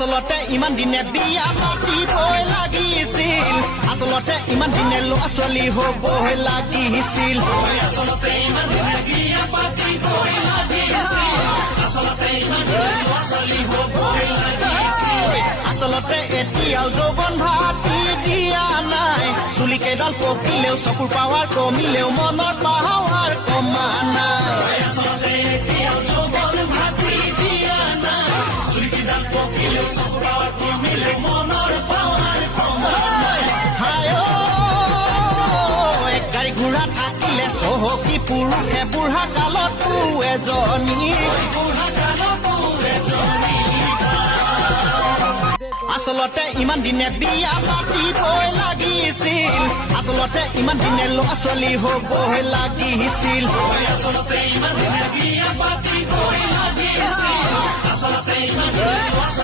আচলতে ইমান দিনে বিয়া পাতিবই লাগিছিল আচলতে ইমান দিনে ল'ৰা ছোৱালী হ'বই লাগিছিল আচলতে ইমান দিনে বিয়া পাতিবই লাগিছিল আচলতে ইমান দিনে ল'ৰা ছোৱালী হ'বই লাগিছিল আচলতে এতিয়াও যৌৱন ভাতি দিয়া নাই চুলি কেইডাল পকিলেও চকুৰ পাৱাৰ কমিলেও মনৰ পাৱাৰ কমা নাই আচলতে এতিয়াও যৌৱন ভাতি দিয়া নাই চুলি কেইডাল পকিলেও চকুৰ পাৱাৰ কমিলেও মনৰ পাৱাৰ কমা নাই এক গাড়ী ঘোঁৰা থাকিলে চহকী পুৰুষে বুঢ়া কালতো এজনী আচলতে ইমান দিনে বিয়া পাতিবই লাগিছিল আচলতে ইমান দিনে ল'ৰা ছোৱালী হ'বই লাগিছিল আচলতে ইমান দিনে বিয়া পাতিবই লাগিছিল আচলতে ইমান